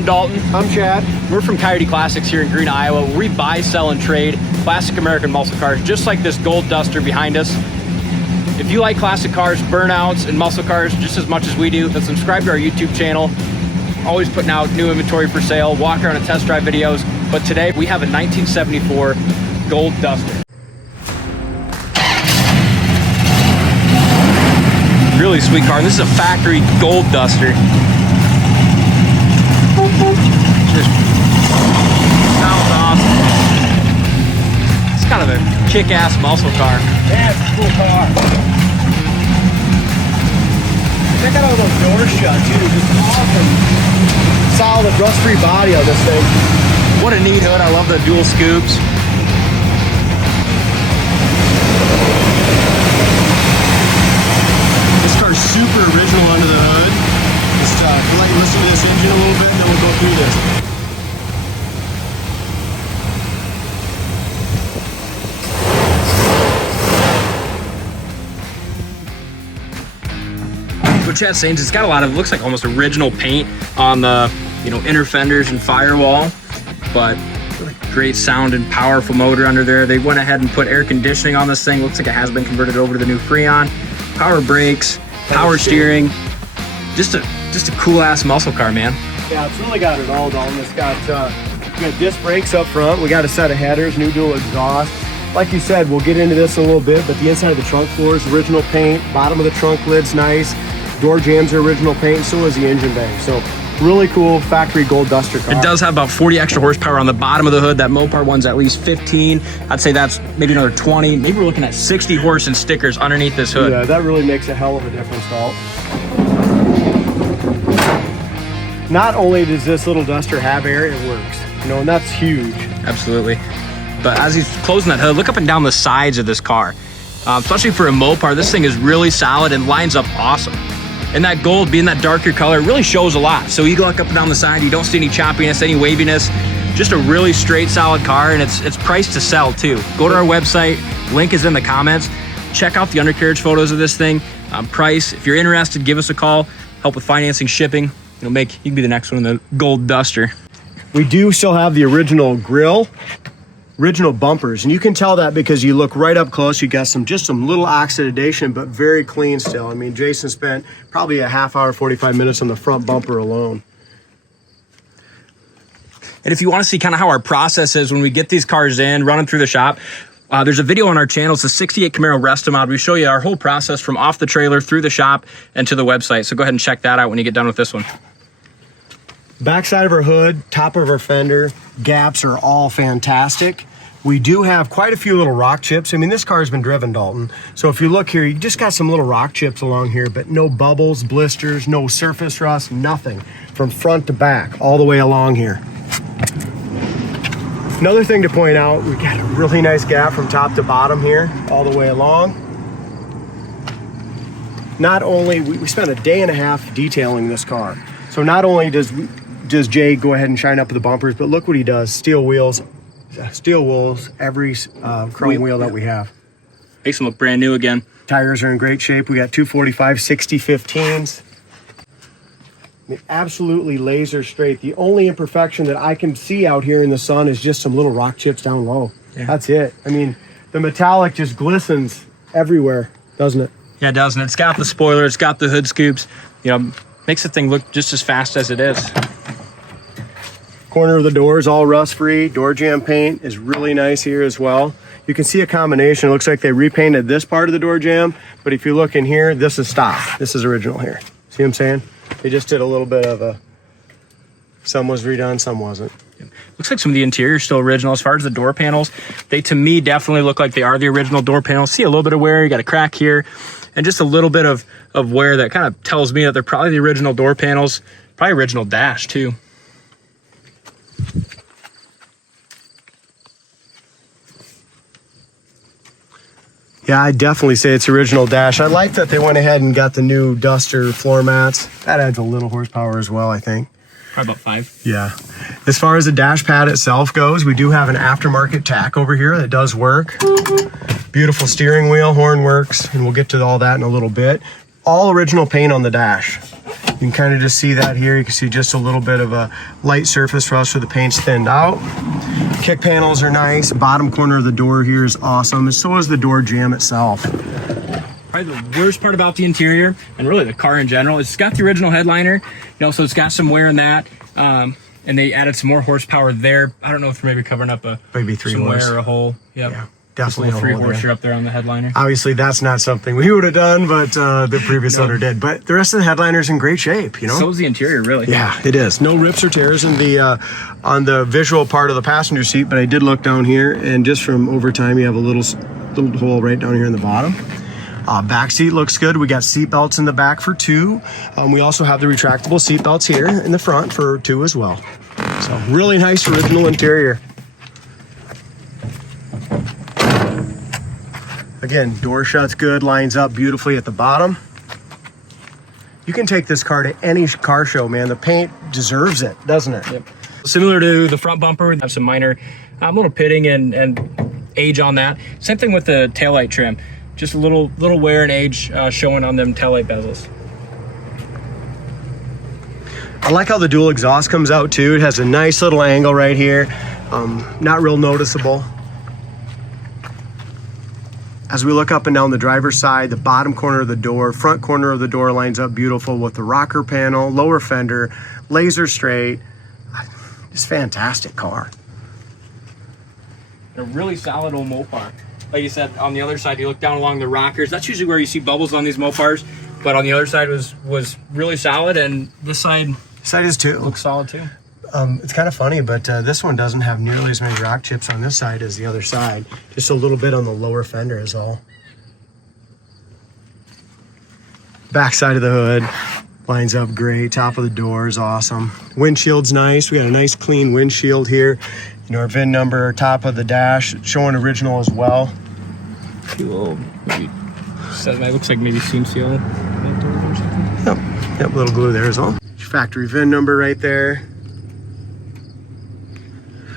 I'm Dalton. I'm Chad. We're from Coyote Classics here in Green, Iowa. We buy, sell, and trade classic American muscle cars, just like this gold Duster behind us. If you like classic cars, burnouts, and muscle cars just as much as we do, then subscribe to our YouTube channel. Always putting out new inventory for sale, walk around and test drive videos. But today we have a 1974 gold Duster. Really sweet car. This is a factory gold Duster. Just sounds awesome. It's kind of a kick-ass muscle car. Yeah, it's a cool car. Check out all those doors shut too. Just awesome, solid rust-free body on this thing. What a neat hood. I love the dual scoops. This car's super original under the hood. Just listen to this engine a little bit, and then we'll go through this. What Chad's saying is it's got a lot of, looks like almost original paint on the, inner fenders and firewall, but really great sound and powerful motor under there. They went ahead and put air conditioning on this thing. Looks like it has been converted over to the new Freon. Power brakes, power steering. Just a cool ass muscle car, man. Yeah, it's really got it all, Dalton. It's got disc brakes up front. We got a set of headers, new dual exhaust. Like you said, we'll get into this in a little bit, but the inside of the trunk floor is original paint. Bottom of the trunk lid's nice. Door jams are original paint, so is the engine bay. So really cool factory gold Duster car. It does have about 40 extra horsepower on the bottom of the hood. That Mopar one's at least 15. I'd say that's maybe another 20. Maybe we're looking at 60 horse and stickers underneath this hood. Yeah, that really makes a hell of a difference, Dalt. Not only does this little Duster have air, it works. And that's huge. Absolutely. But as he's closing that hood, look up and down the sides of this car. Especially for a Mopar, this thing is really solid and lines up awesome. And that gold, being that darker color, really shows a lot. So you look up and down the side, you don't see any choppiness, any waviness. Just a really straight, solid car, and it's priced to sell too. Go to our website, link is in the comments. Check out the undercarriage photos of this thing. Price, if you're interested, give us a call. Help with financing, shipping. You can be the next one in the gold Duster. We do still have the original grille, original bumpers, and you can tell that because you look right up close. You got just some little oxidation, but very clean still. I mean, Jason spent probably a half hour, 45 minutes on the front bumper alone. And if you want to see kind of how our process is when we get these cars in, running through the shop, there's a video on our channel. It's a 68 Camaro Resto mod. We show you our whole process from off the trailer through the shop and to the website. So go ahead and check that out when you get done with this one. Backside of our hood, top of our fender, gaps are all fantastic. We do have quite a few little rock chips. I mean, this car has been driven, Dalton. So if you look here, you just got some little rock chips along here, but no bubbles, blisters, no surface rust, nothing. From front to back, all the way along here. Another thing to point out, we got a really nice gap from top to bottom here, all the way along. Not only, we spent a day and a half detailing this car. So not only does Jay go ahead and shine up the bumpers, but look what he does. Steel wheels, every chrome wheel that we have. Makes them look brand new again. Tires are in great shape. We got 245 60 15s. Absolutely laser straight. The only imperfection that I can see out here in the sun is just some little rock chips down low. Yeah. That's it. I mean, the metallic just glistens everywhere, doesn't it? Yeah, it does. And it's got the spoiler, it's got the hood scoops. Makes the thing look just as fast as it is. Corner of the door is all rust-free. Door jamb paint is really nice here as well. You can see a combination. It looks like they repainted this part of the door jamb, but if you look in here, this is stock. This is original here. See what I'm saying? They just did a little bit of some was redone, some wasn't. Looks like some of the interior is still original. As far as the door panels, they to me definitely look like they are the original door panels. See a little bit of wear, you got a crack here, and just a little bit of wear that kind of tells me that they're probably the original door panels, probably original dash too. Yeah, I'd definitely say it's original dash. I like that they went ahead and got the new Duster floor mats. That adds a little horsepower as well, I think. Probably about 5. Yeah. As far as the dash pad itself goes, we do have an aftermarket tack over here that does work. Beautiful steering wheel, horn works, and we'll get to all that in a little bit. all original paint on the dash. You can kind of just see that here. You can see just a little bit of a light surface rust where the paint's thinned out. Kick panels are nice. Bottom corner of the door here is awesome, and so is the door jamb itself. Probably the worst part about the interior, and really the car in general, it's got the original headliner, you know, so it's got some wear in that. And they added some more horsepower there. I don't know if they're maybe covering up maybe three some horse. wear or a hole. Yep. Yeah, definitely a 3-horse up there on the headliner. Obviously, that's not something we would have done, but the previous owner did. But the rest of the headliner's in great shape, you know? So is the interior, really. Yeah, it is. No rips or tears in the on the visual part of the passenger seat, but I did look down here, and just from over time, you have a little hole right down here in the bottom. Back seat looks good. We got seat belts in the back for 2. We also have the retractable seat belts here in the front for 2 as well. So really nice original interior. Again, door shuts good, lines up beautifully at the bottom. You can take this car to any car show, man. The paint deserves it, doesn't it? Yep. Similar to the front bumper, we have some minor little pitting and age on that. Same thing with the taillight trim. Just a little wear and age showing on them taillight bezels. I like how the dual exhaust comes out too. It has a nice little angle right here. Not real noticeable. As we look up and down the driver's side, the bottom corner of the door, front corner of the door lines up beautiful with the rocker panel, lower fender, laser straight. Just fantastic car. A really solid old Mopar. Like you said, on the other side, you look down along the rockers. That's usually where you see bubbles on these Mopars. But on the other side was really solid, and this side is too. Looks solid too. It's kind of funny, but this one doesn't have nearly as many rock chips on this side as the other side. Just a little bit on the lower fender is all. Back side of the hood lines up great. Top of the door is awesome. Windshield's nice. We got a nice clean windshield here. You know, our VIN number, top of the dash, showing original as well. A few little, maybe, it looks like maybe seam seal. Yep, little glue there as well. Factory VIN number right there.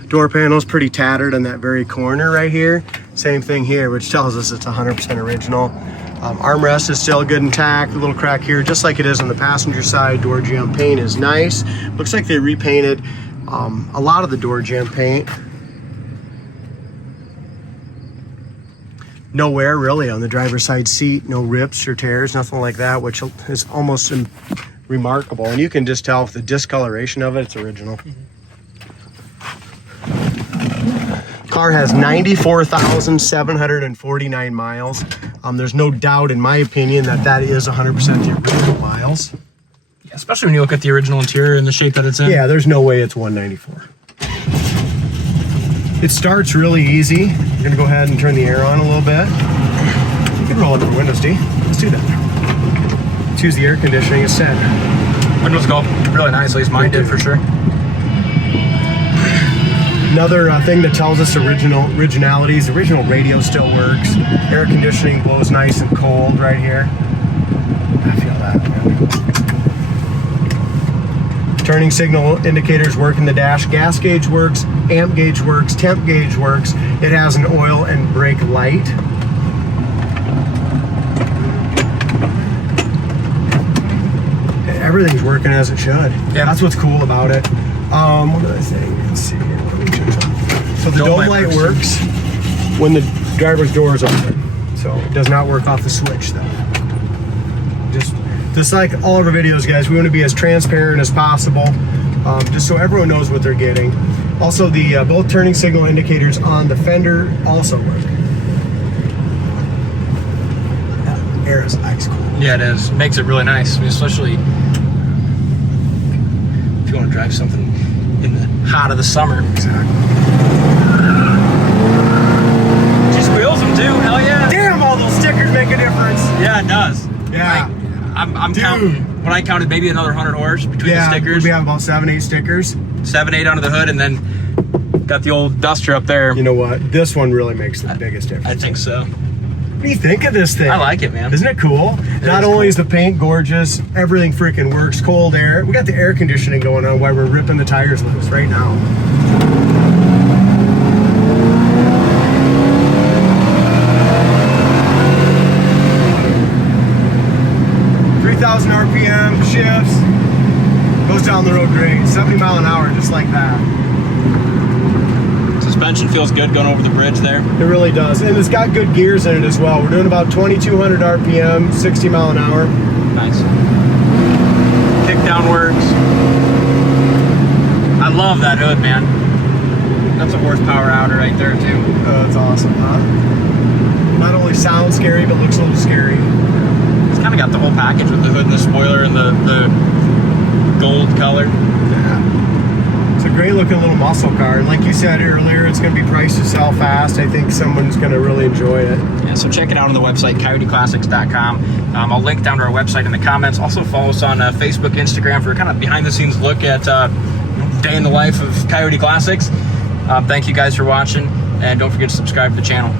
Door panel's pretty tattered on that very corner right here. Same thing here, which tells us it's 100% original. Armrest is still good intact. A little crack here, just like it is on the passenger side. Door jamb paint is nice. Looks like they repainted a lot of the door jamb paint. No wear really on the driver's side seat. No rips or tears, nothing like that, which is almost remarkable. And you can just tell with the discoloration of it, it's original. Car has 94,749 miles. There's no doubt, in my opinion, that is 100% the original miles. Yeah, especially when you look at the original interior and the shape that it's in. Yeah, there's no way it's 194. It starts really easy. You're gonna go ahead and turn the air on a little bit. You can roll up your windows, D. Let's do that. Let's use the air conditioning instead. Windows go really nice, at least mine did for sure. Another thing that tells us originality is the original radio still works. Air conditioning blows nice and cold right here. I feel that, man. Turning signal indicators work in the dash. Gas gauge works, amp gauge works, temp gauge works. It has an oil and brake light. Everything's working as it should. Yeah, that's what's cool about it. What other thing? Let's see. So the dome light works when the driver's door is open. So it does not work off the switch though. Just like all of our videos, guys, we want to be as transparent as possible, just so everyone knows what they're getting. Also, the both turning signal indicators on the fender also work. Air is ice cool. Yeah, it is. Makes it really nice, I mean, especially if you want to drive something in the hot of the summer. Exactly. She squeals them too. Hell yeah! Damn, all those stickers make a difference. Yeah, it does. Yeah. I'm counting. When I counted, maybe another 100 horse between the stickers. We have about 7-8 stickers. 7-8 under the hood, and then got the old Duster up there. You know what? This one really makes the biggest difference. I think so. What do you think of this thing? I like it, man. Isn't it cool? Not only is the paint gorgeous, everything freaking works. Cold air. We got the air conditioning going on while we're ripping the tires loose right now. 2,000 RPM, shifts, goes down the road great. 70 mile an hour, just like that. Suspension feels good going over the bridge there. It really does. And it's got good gears in it as well. We're doing about 2,200 RPM, 60 mile an hour. Nice. Kick down works. I love that hood, man. That's a horsepower outer right there too. Oh, that's awesome, huh? Not only sounds scary, but looks a little scary. It's kind of got the whole package with the hood and the spoiler and the gold color. Yeah. It's a great looking little muscle car. And like you said earlier, it's going to be priced to sell fast. I think someone's going to really enjoy it. Yeah, so check it out on the website, coyoteclassics.com. I'll link down to our website in the comments. Also follow us on Facebook, Instagram for kind of behind the scenes look at day in the life of Coyote Classics. Thank you guys for watching, and don't forget to subscribe to the channel.